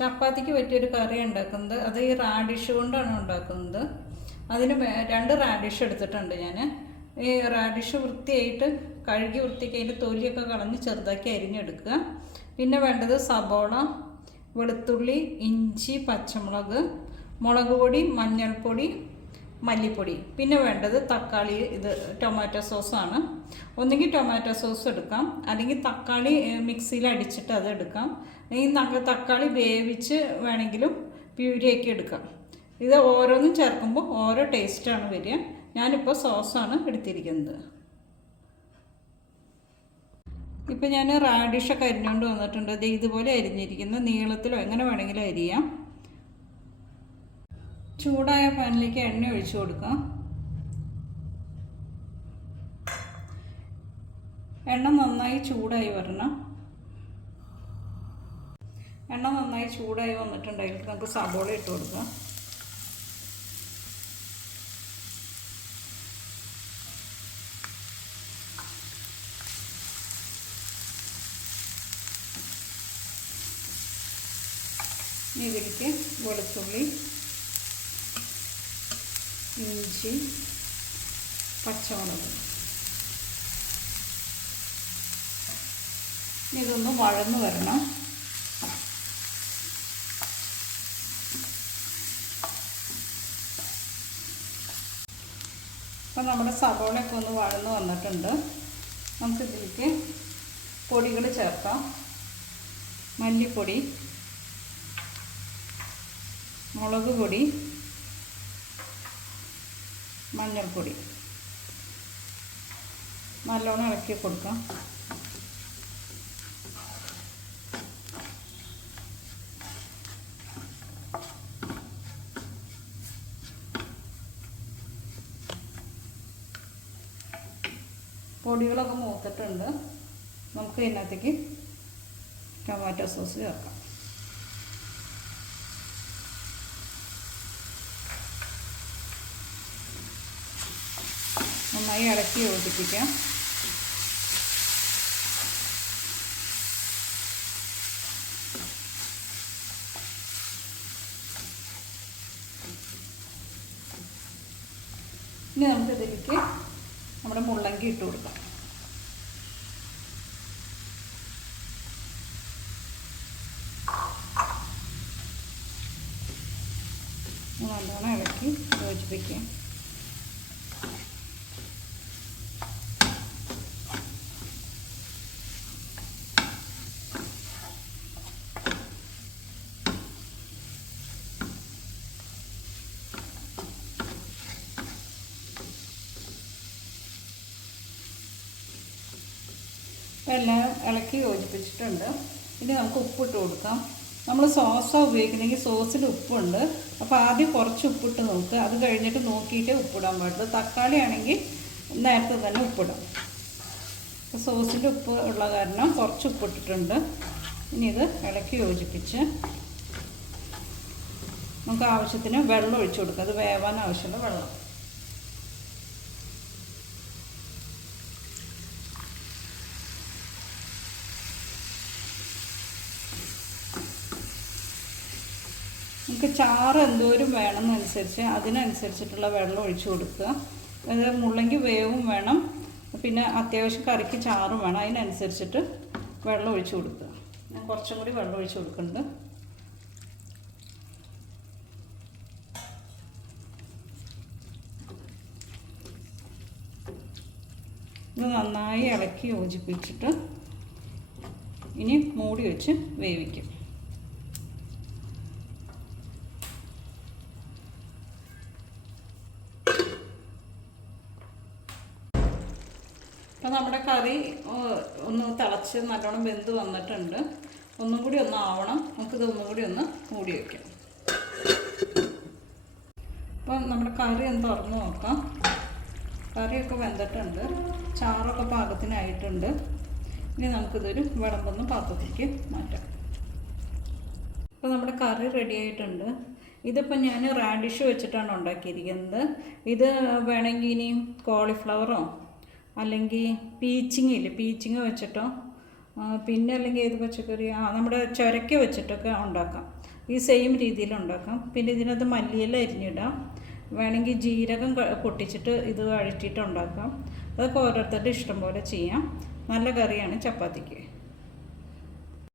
ചപ്പാത്തിക്ക് പറ്റിയൊരു കറി ഉണ്ടാക്കുന്നത്. അത് ഈ റാഡിഷ് കൊണ്ടാണ് ഉണ്ടാക്കുന്നത്. അതിന് രണ്ട് റാഡിഷ് എടുത്തിട്ടുണ്ട് ഞാൻ ഈ റാഡിഷ് വൃത്തിയായിട്ട് കഴുകി വൃത്തിക്ക് അതിന്റെ തൊലിയൊക്കെ കളഞ്ഞ് ചെറുതാക്കി അരിഞ്ഞെടുക്കുക. പിന്നെ വേണ്ടത് സബോള വെളുത്തുള്ളി ഇഞ്ചി പച്ചമുളക് മുളക് പൊടി മഞ്ഞൾപ്പൊടി മല്ലിപ്പൊടി. പിന്നെ വേണ്ടത് തക്കാളി ഇത് ടൊമാറ്റോ സോസാണ്. ഒന്നുകിൽ ടൊമാറ്റോ സോസ് എടുക്കാം. അല്ലെങ്കിൽ തക്കാളി മിക്സിയിൽ അടിച്ചിട്ട് അത് എടുക്കാം. ന- തക്കാളി വേവിച്ച് വേണമെങ്കിലും പ്യൂരിയാക്കി എടുക്കാം. ഇത് ഓരോന്നും ചേർക്കുമ്പോൾ ഓരോ ടേസ്റ്റാണ് വരിക. ഞാനിപ്പോൾ സോസാണ് എടുത്തിരിക്കുന്നത്. ഇപ്പം ഞാൻ റാഡിഷൊക്കെ അരിഞ്ഞുകൊണ്ട് വന്നിട്ടുണ്ട്. ഇത് ഇതുപോലെ അരിഞ്ഞിരിക്കുന്ന. നീളത്തിലോ എങ്ങനെ വേണമെങ്കിലും അരിയാം. ചൂടായ പാനിലേക്ക് എണ്ണ ഒഴിച്ചു കൊടുക്കാം. എണ്ണ നന്നായി ചൂടായി വരണം. എണ്ണ നന്നായി ചൂടായി വന്നിട്ടുണ്ടെങ്കിൽ നമുക്ക് സബോള ഇട്ട് കൊടുക്കാം. ഇതിലേക്ക് വെളുത്തുള്ളി ഇഞ്ചി പച്ചമുളക്. ഇതൊന്ന് വഴന്ന് വരണം. അപ്പം നമ്മുടെ സവോളയൊക്കെ ഒന്ന് വഴന്ന് വന്നിട്ടുണ്ട്. നമുക്ക് ഇതിലേക്ക് പൊടികൾ ചേർക്കാം. മല്ലിപ്പൊടി മുളക് പൊടി മഞ്ഞൾപ്പൊടി. നല്ലോണം ഇളക്കി കൊടുക്കാം. പൊടികളൊക്കെ മൂത്തിട്ടുണ്ട്. നമുക്ക് ഇതിനകത്തേക്ക് ടൊമാറ്റോ സോസ് ചേർക്കാം. നന്നായി ഇളക്കി യോജിപ്പിക്കാം. ഇനി നമുക്ക് ഇതിലേക്ക് നമ്മുടെ മുള്ളങ്കി ഇട്ട് കൊടുക്കാം. നല്ലോണം ഇളക്കി യോജിപ്പിക്കാം. എല്ലാം ഇളക്കി യോജിപ്പിച്ചിട്ടുണ്ട്. ഇനി നമുക്ക് ഉപ്പിട്ട് കൊടുക്കാം. നമ്മൾ സോസാണ് ഉപയോഗിക്കുന്നെങ്കിൽ സോസിൽ ഉപ്പുണ്ട്. അപ്പോൾ ആദ്യം കുറച്ച് ഉപ്പിട്ട് നോക്കുക അത് കഴിഞ്ഞിട്ട് നോക്കിയിട്ടേ ഉപ്പിടാൻ പാടുള്ളൂ. തക്കാളി ആണെങ്കിൽ നേരത്തെ തന്നെ ഉപ്പിടാം. അപ്പോൾ സോസിന്റെ ഉപ്പ് ഉള്ള കാരണം കുറച്ച് ഉപ്പിട്ടിട്ടുണ്ട്. ഇനി ഇത് ഇളക്കി യോജിപ്പിച്ച് നമുക്ക് ആവശ്യത്തിന് വെള്ളം ഒഴിച്ചു കൊടുക്കുക അത് വേവാൻ ആവശ്യമുള്ള വെള്ളം. നമുക്ക് ചാറ് എന്തോരം വേണമെന്നനുസരിച്ച് അതിനനുസരിച്ചിട്ടുള്ള വെള്ളം ഒഴിച്ചു കൊടുക്കുക. അത് മുള്ളങ്കി വേവും വേണം. പിന്നെ അത്യാവശ്യം കറിക്ക് ചാറും വേണം. അതിനനുസരിച്ചിട്ട് വെള്ളം ഒഴിച്ചു കൊടുക്കുക. ഞാൻ കുറച്ചും കൂടി വെള്ളം ഒഴിച്ചു കൊടുക്കുന്നുണ്ട്. ഇത് നന്നായി ഇളക്കി യോജിപ്പിച്ചിട്ട് ഇനി മൂടി വെച്ച് വേവിക്കും. അപ്പോൾ നമ്മുടെ കറി ഒന്ന് തിളച്ച് നല്ലോണം വെന്ത് വന്നിട്ടുണ്ട്. ഒന്നും കൂടി ഒന്ന് ആവണം. നമുക്കിത് ഒന്നും കൂടി ഒന്ന് മൂടി വയ്ക്കാം അപ്പം നമ്മുടെ കറി ഒന്ന് തുറന്ന് നോക്കാം. കറിയൊക്കെ വെന്തിട്ടുണ്ട്. ചാറൊക്കെ പാകത്തിനായിട്ടുണ്ട്. ഇനി നമുക്കിതൊരു വിളമ്പുന്ന പാത്രത്തിലേക്ക് മാറ്റാം. അപ്പോൾ നമ്മുടെ കറി റെഡി ആയിട്ടുണ്ട്. ഇതിപ്പോൾ ഞാൻ റാഡിഷ് വെച്ചിട്ടാണ് ഉണ്ടാക്കിയിരിക്കുന്നത്. ഇത് വേണമെങ്കിൽ ഇനിയും കോളിഫ്ലവറോ അല്ലെങ്കിൽ പീച്ചിങ് ഇല്ലേ? പീച്ചിങ് വെച്ചിട്ടോ? പിന്നെ അല്ലെങ്കിൽ ഏത് പച്ചക്കറി? ആ നമ്മുടെ ചുരക്ക വെച്ചിട്ടൊക്കെ ഉണ്ടാക്കാം. ഈ സെയിം രീതിയിൽ ഉണ്ടാക്കാം. പിന്നെ ഇതിനകത്ത് മല്ലിയില അരിഞ്ഞിടാം. വേണമെങ്കിൽ ജീരകം പൊട്ടിച്ചിട്ട് ഇത് അഴറ്റിയിട്ട് ഉണ്ടാക്കാം. അതൊക്കെ ഓരോരുത്തരുടെ ഇഷ്ടം പോലെ ചെയ്യാം. നല്ല കറിയാണ് ചപ്പാത്തിക്ക്.